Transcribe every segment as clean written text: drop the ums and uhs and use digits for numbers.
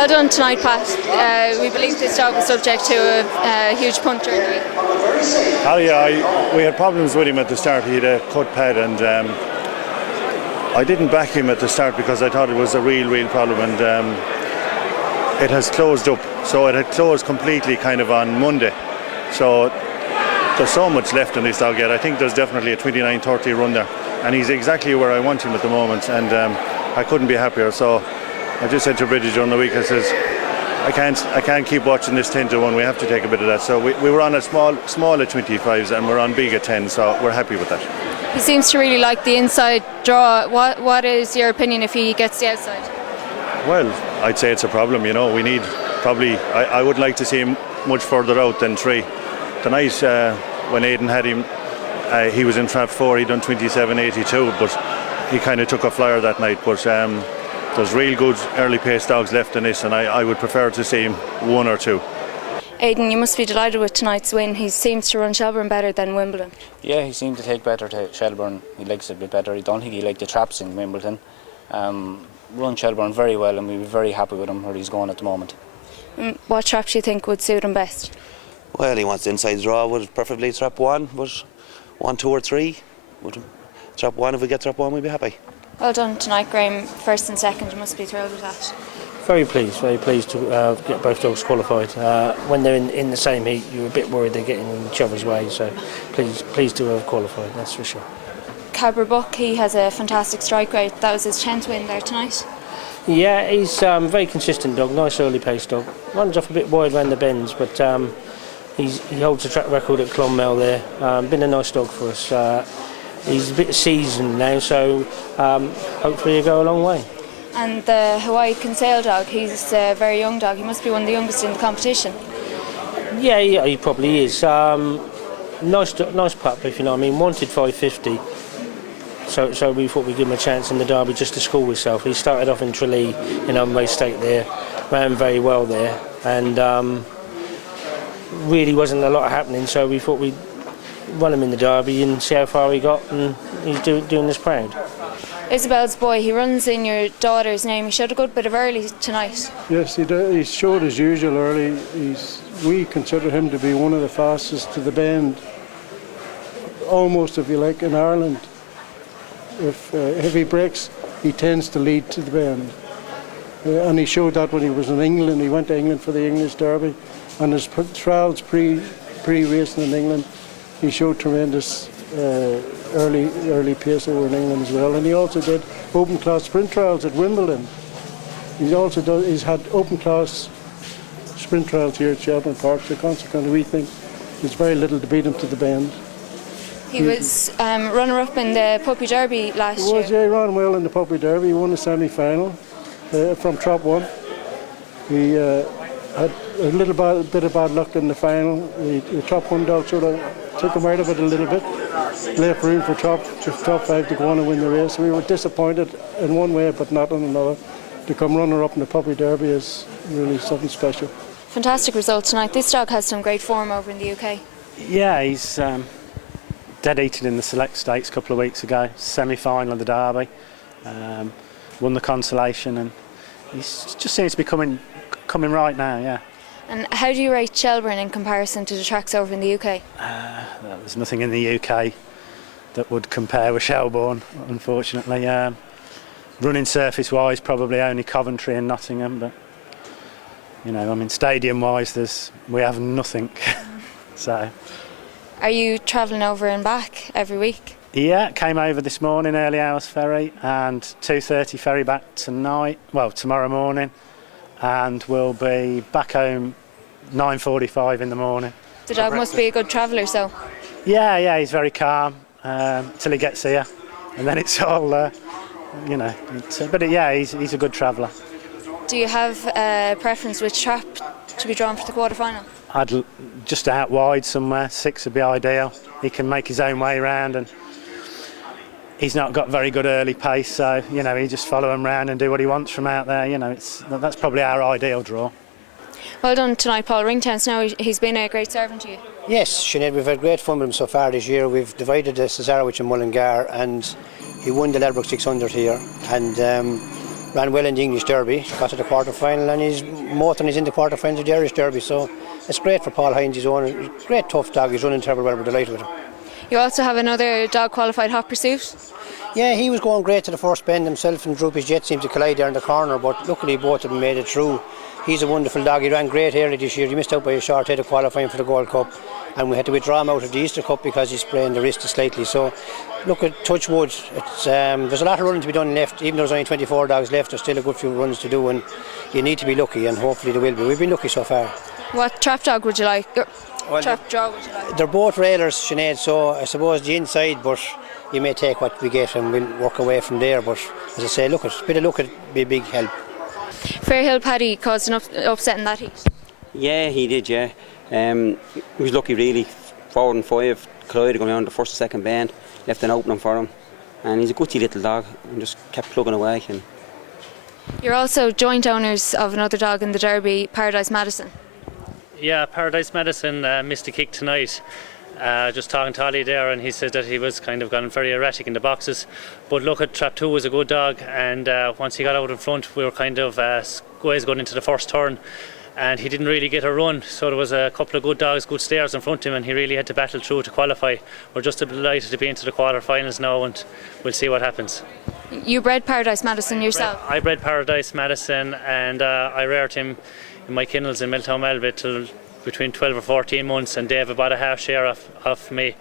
Well done tonight, Pat. We believe this dog was subject to a huge punt during the week. Oh yeah, we had problems with him at the start. He had a cut pad, and I didn't back him at the start because I thought it was a real problem, and it has closed up. So it had closed completely kind of on Monday. So there's so much left in this dog yet. I think there's definitely a 29-30 run there, and he's exactly where I want him at the moment, and I couldn't be happier. So I just said to Bridget during the week, I says, I can't keep watching this 10-1. We have to take a bit of that. So we were on a small at 25s, and we're on big at 10. So we're happy with that. He seems to really like the inside draw. What is your opinion if he gets the outside? Well, I'd say it's a problem. You know, we need probably. I would like to see him much further out than 3. Tonight, when Aidan had him, he was in trap 4. He done 27.82, but he kind of took a flyer that night. But there's real good early pace dogs left in this, and I would prefer to see him 1 or 2. Aidan, you must be delighted with tonight's win. He seems to run Shelbourne better than Wimbledon. Yeah, he seemed to take better to Shelbourne. He likes it a bit better. I don't think he liked the traps in Wimbledon. Run Shelbourne very well, and we were very happy with him where he's going at the moment. What traps do you think would suit him best? Well, he wants the inside draw, would preferably trap 1, but 1, 2 or 3. Trap 1, if we get trap 1, we'd be happy. Well done tonight, Graham. First and second, you must be thrilled with that. Very pleased to get both dogs qualified. When they're in the same heat, you're a bit worried they're getting in each other's way, so pleased to have qualified, that's for sure. Cabra Buck, he has a fantastic strike rate. That was his 10th win there tonight. Yeah, he's a very consistent dog, nice early pace dog. Runs off a bit wide around the bends, but he holds a track record at Clonmel there. Been a nice dog for us. He's a bit seasoned now, so hopefully he'll go a long way. And the Hawaii Kinsale dog, he's a very young dog. He must be one of the youngest in the competition. Yeah, he probably is. Nice pup, if you know what I mean. Wanted 550, so we thought we'd give him a chance in the Derby just to school himself. He started off in Tralee in Unway State there, ran very well there, and really wasn't a lot happening, so we thought we'd run him in the Derby and see how far he got, and he's doing us proud. Isabel's boy, he runs in your daughter's name. He showed a good bit of early tonight. Yes, he showed as usual early. We consider him to be one of the fastest to the bend, almost, if you like, in Ireland. If he breaks, he tends to lead to the bend. And he showed that when he was in England. He went to England for the English Derby, and his trials pre-racing in England, he showed tremendous early pace over in England as well. And he also did open class sprint trials at Wimbledon. He's had open class sprint trials here at Shelbourne Park, so consequently we think there's very little to beat him to the bend. He was runner-up in the Puppy Derby last year. He ran well in the Puppy Derby. He won the semi-final from Trap 1. He had a bit of bad luck in the final. The Top 1 dog sort of took him out of it a little bit, left room for top 5 to go on and win the race. We were disappointed in one way, but not in another. To come runner-up in the Puppy Derby is really something special. Fantastic result tonight. This dog has some great form over in the UK. Yeah, he's dead-eaten in the Select Stakes a couple of weeks ago, semi-final of the Derby, won the consolation, and he just seems to be coming right now, yeah. And how do you rate Shelbourne in comparison to the tracks over in the UK? There's nothing in the UK that would compare with Shelbourne, unfortunately. Running surface-wise, probably only Coventry and Nottingham, but you know, I mean, stadium-wise, we have nothing. So. Are you travelling over and back every week? Yeah, came over this morning, early hours ferry, and 2:30 ferry back tomorrow morning, and we'll be back home 9:45 in the morning. The dog must be a good traveller, so. Yeah, he's very calm till he gets here, and then it's all, you know. He's a good traveller. Do you have a preference which trap to be drawn for the quarter-final? I'd just out wide somewhere. 6 would be ideal. He can make his own way round, and he's not got very good early pace, so you know, he just follow him round and do what he wants from out there. You know, that's probably our ideal draw. Well done tonight, Paul. Ringtown Snow, he's been a great servant to you. Yes, Sinead, we've had great fun with him so far this year. We've divided the Cesarewitch and Mullingar, and he won the Ladbroke 600 here, and ran well in the English Derby, got to the quarter-final, and he's in the quarter-finals of the Irish Derby, so it's great for Paul Hines. He's a great tough dog, he's running terrible well, we're delighted with him. You also have another dog qualified, Hot Pursuit. Yeah, he was going great to the first bend himself, and Droopy's Jet seemed to collide there in the corner, but luckily both of them made it through. He's a wonderful dog, he ran great early this year. He missed out by a short head of qualifying for the Gold Cup, and we had to withdraw him out of the Easter Cup because he sprained the wrist slightly. So look, at touch wood, there's a lot of running to be done left. Even though there's only 24 dogs left, there's still a good few runs to do, and you need to be lucky, and hopefully they will be. We've been lucky so far. What trap dog would you like? Well, trap draw would you like? They're both railers, Sinead, so I suppose the inside, but you may take what we get and we'll work away from there. But as I say, look, a bit of luck would be a big help. Fairhill Paddy caused an upset in that heat. Yeah, he did, yeah. He was lucky really, 4 and 5, collided going on the first and second bend, left an opening for him. And he's a gutty little dog and just kept plugging away. And You're also joint owners of another dog in the Derby, Paradise Madison. Yeah, Paradise Madison missed a kick tonight. Just talking to Ollie there, and he said that he was kind of gone very erratic in the boxes. But look, at Trap 2 was a good dog, and once he got out in front, we were kind of squeezed going into the first turn, and he didn't really get a run. So there was a couple of good dogs, good stayers in front of him, and he really had to battle through to qualify. We're just delighted to be into the quarter-finals now, and we'll see what happens. You bred Paradise Madison yourself? I bred Paradise Madison, and I reared him in my kennels in Milltown Malbit till between 12 or 14 months, and Dave about a half share of me,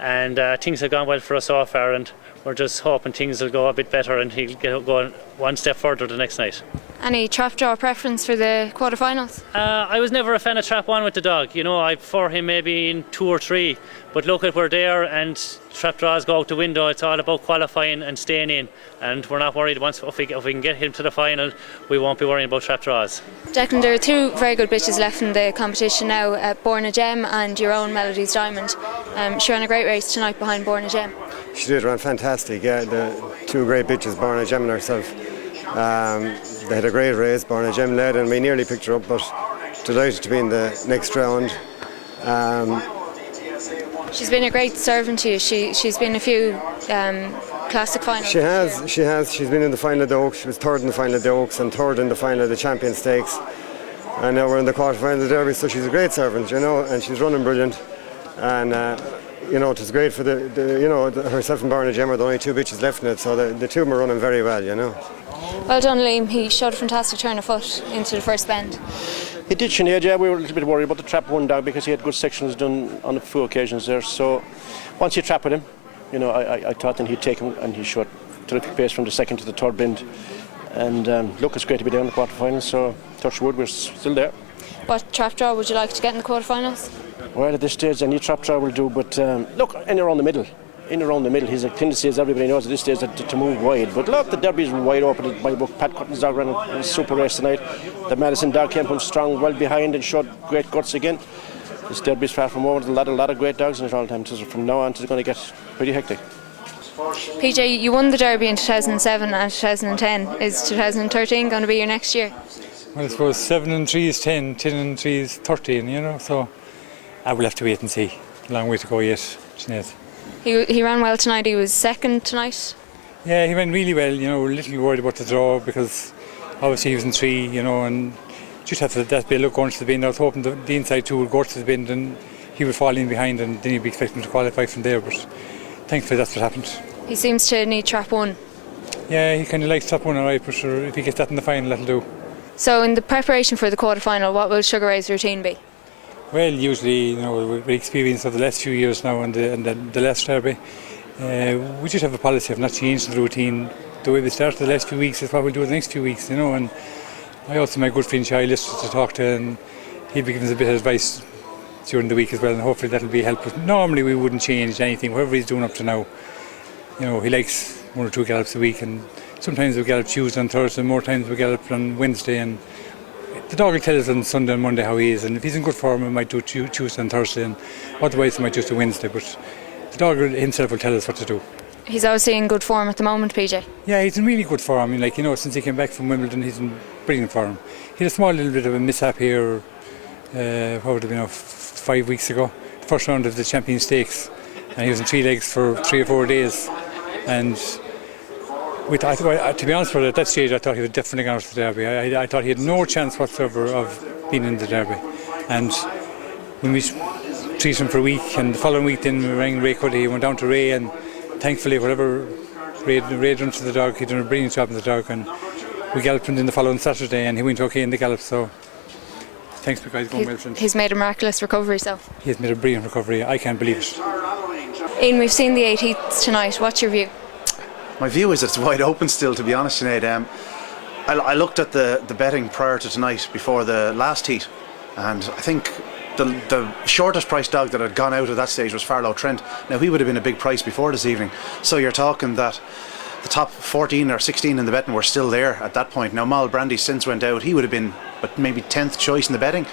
and things have gone well for us so far, and we're just hoping things will go a bit better and he'll go one step further the next night. Any trap draw preference for the quarterfinals? I was never a fan of trap 1 with the dog. You know, I prefer him maybe in 2 or 3, but look, at we're there and trap draws go out the window. It's all about qualifying and staying in, and we're not worried. Once if we can get him to the final, we won't be worrying about trap draws. Declan, there are 2 very good bitches left in the competition now, Born a Gem and your own Melody's Diamond. She ran a great race tonight behind Born a Gem. She did run fantastic, yeah. The 2 great bitches, Born a Gem and herself. They had a great race. Born a Gem led and we nearly picked her up, but delighted to be in the next round. She's been a great servant to you. She's been a few classic finals. She has. She's been in the final of the Oaks. She was 3rd in the final of the Oaks and 3rd in the final of the Champion Stakes. And now we're in the quarter-final of the Derby, so she's a great servant, you know, and she's running brilliant. And you know, it was great for herself and Born a Gem are the only 2 bitches left in it, so the 2 of them are running very well, you know. Well done, Liam. He showed a fantastic turn of foot into the first bend. He did, Sinead, yeah. We were a little bit worried about the trap 1 dog because he had good sections done on a few occasions there. So once you trap with him, you know, I thought then he'd take him, and he showed terrific pace from the 2nd to the 3rd bend. And look, it's great to be there in the quarterfinals, so touch wood, we're still there. What trap draw would you like to get in the quarterfinals? Well, at this stage, any trap draw will do, but look, in around the middle. His tendency, as everybody knows at this stage, to move wide. But look, the Derby's wide open by the book. Pat Curtin's dog ran a super race tonight. The Madison dog came from strong, well behind, and showed great guts again. This Derby's far from over. There's a lot of great dogs in it all the time. So from now on, it's going to get pretty hectic. PJ, you won the Derby in 2007 and 2010. Is 2013 going to be your next year? Well, I suppose 7 and 3 is 10, 10 and 3 is 13, you know, so I will have to wait and see. A long way to go yet, Sinead. He ran well tonight. He was 2nd tonight. Yeah, he went really well, you know, a little worried about the draw because obviously he was in 3, you know, and just have that bit of luck going to the bend. I was hoping the inside 2 would go to the bend and he would fall in behind and then he'd be expecting to qualify from there, but thankfully that's what happened. He seems to need trap 1. Yeah, he kind of likes trap 1 alright, but sure, if he gets that in the final, that'll do. So in the preparation for the quarter-final, what will Sugar Ray's routine be? Well, usually, you know, with experience of the last few years now and the last Derby, we just have a policy of not changing the routine. The way we started the last few weeks is what we'll do the next few weeks, you know. And I also my good friend Shai listed to talk to, and he'll be giving us a bit of advice during the week as well, and hopefully that'll be helpful. Normally we wouldn't change anything, whatever he's doing up to now. You know, he likes 1 or 2 gallops a week, and sometimes we gallop Tuesday and Thursday, more times we gallop on Wednesday, and the dog will tell us on Sunday and Monday how he is, and if he's in good form we might do Tuesday and Thursday, and otherwise we might just do Wednesday, but the dog himself will tell us what to do. He's obviously in good form at the moment, PJ. Yeah, he's in really good form. I mean, like, you know, since he came back from Wimbledon he's in brilliant form. He had a small little bit of a mishap here, what would it have been, 5 weeks ago, the first round of the Champion Stakes, and he was in 3 legs for 3 or 4 days, and To be honest with you, at that stage I thought he was definitely going to the Derby. I thought he had no chance whatsoever of being in the Derby. And when we treated him for a week, and the following week then we rang Ray Cuddy, he went down to Ray, and thankfully whatever Ray done to the dog, he done a brilliant job in the dog, and we galloped him in the following Saturday and he went okay in the gallop, so thanks to guys going well since. He's made a miraculous recovery, so. He has made a brilliant recovery, I can't believe it. Ian, we've seen the 8 heats tonight, what's your view? My view is it's wide open still, to be honest, Sinead. I looked at the betting prior to tonight, before the last heat, and I think the shortest price dog that had gone out at that stage was Farlow Trent. Now he would have been a big price before this evening, so you're talking that the top 14 or 16 in the betting were still there at that point. Now Mal Brandy since went out, he would have been maybe 10th choice in the betting.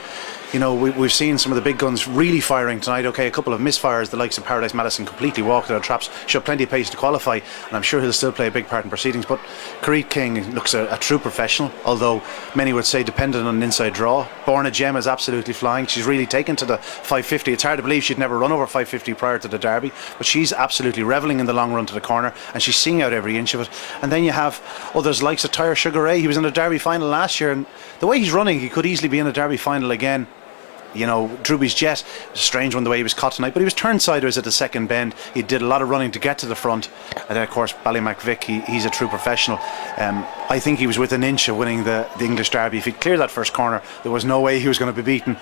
You know, we've seen some of the big guns really firing tonight. Okay, a couple of misfires, the likes of Paradise Madison completely walked out of traps, showed plenty of pace to qualify, and I'm sure he'll still play a big part in proceedings. But Kareet King looks a true professional, although many would say dependent on an inside draw. Borna Gem is absolutely flying. She's really taken to the 550. It's hard to believe she'd never run over 550 prior to the Derby, but she's absolutely revelling in the long run to the corner, and she's seeing out every inch of it. And then you have others likes of Tyre Sugar Ray. He was in a Derby final last year, and the way he's running, he could easily be in a Derby final again. You know, Drewby's Jet, a strange one the way he was caught tonight, but he was turned sideways at the second bend. He did a lot of running to get to the front, and then of course Ballymac Vic, he's a true professional. I think he was within an inch of winning the English Derby. If he cleared that first corner, there was no way he was going to be beaten.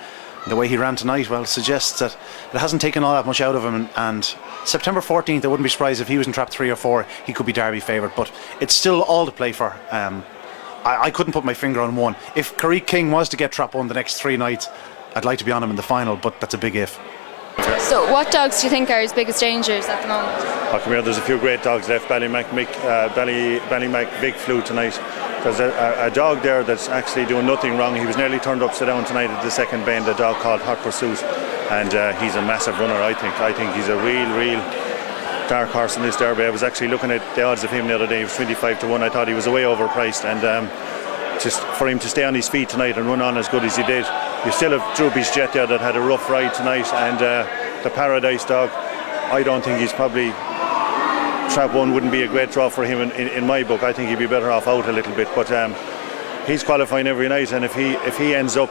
The way he ran tonight, well, suggests that it hasn't taken all that much out of him, and September 14th, I wouldn't be surprised if he was in trap 3 or 4, he could be Derby favourite, but it's still all to play for. I couldn't put my finger on one. If Kareet King was to get trap 1 the next 3 nights, I'd like to be on him in the final, but that's a big if. So what dogs do you think are his biggest dangers at the moment? Oh, come here, there's a few great dogs left. Ballymac Vic flew tonight. There's a dog there that's actually doing nothing wrong. He was nearly turned upside down tonight at the second bend, a dog called Hot Pursuit, and he's a massive runner, I think. I think he's a real dark horse in this Derby. I was actually looking at the odds of him the other day. He was 25 to 1. I thought he was way overpriced, and just for him to stay on his feet tonight and run on as good as he did. You still have Drewby's Jet there that had a rough ride tonight, and the Paradise dog, I don't think he's probably, trap 1 wouldn't be a great draw for him in my book. I think he'd be better off out a little bit, but he's qualifying every night, and if he ends up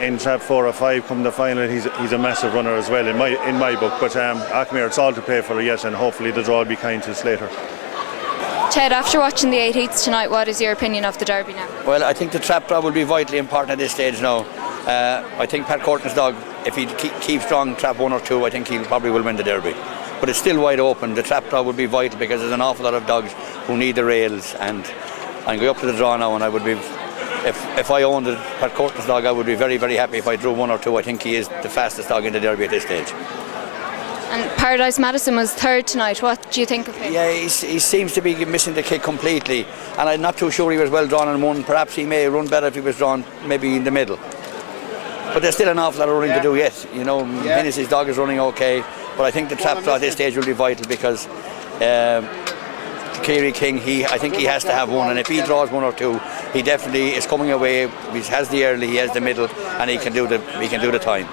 in trap 4 or 5 come the final, he's a massive runner as well in my book. But Achmere, it's all to play for, yes, and hopefully the draw will be kind to us later. Ted, after watching the 8 heats tonight, what is your opinion of the Derby now? Well, I think the trap draw will be vitally important at this stage now. I think Pat Curtin's dog, if he keeps strong trap 1 or 2, I think he probably will win the Derby. But it's still wide open. The trap draw will be vital because there's an awful lot of dogs who need the rails, and I'm going up to the draw now, and I would be, if I owned Pat Curtin's dog, I would be very, very happy if I drew 1 or 2. I think he is the fastest dog in the Derby at this stage. And Paradise Madison was 3rd tonight. What do you think of him? Yeah, he seems to be missing the kick completely, and I'm not too sure he was well drawn in 1. Perhaps he may run better if he was drawn maybe in the middle. But there's still an awful lot of running to do yet. You know, Hennessy's dog is running okay, but I think the trap draw at this stage will be vital because Kareet King, I think he has to have 1, and if he draws 1 or 2, he definitely is coming away. He has the early, he has the middle, and he can do the time.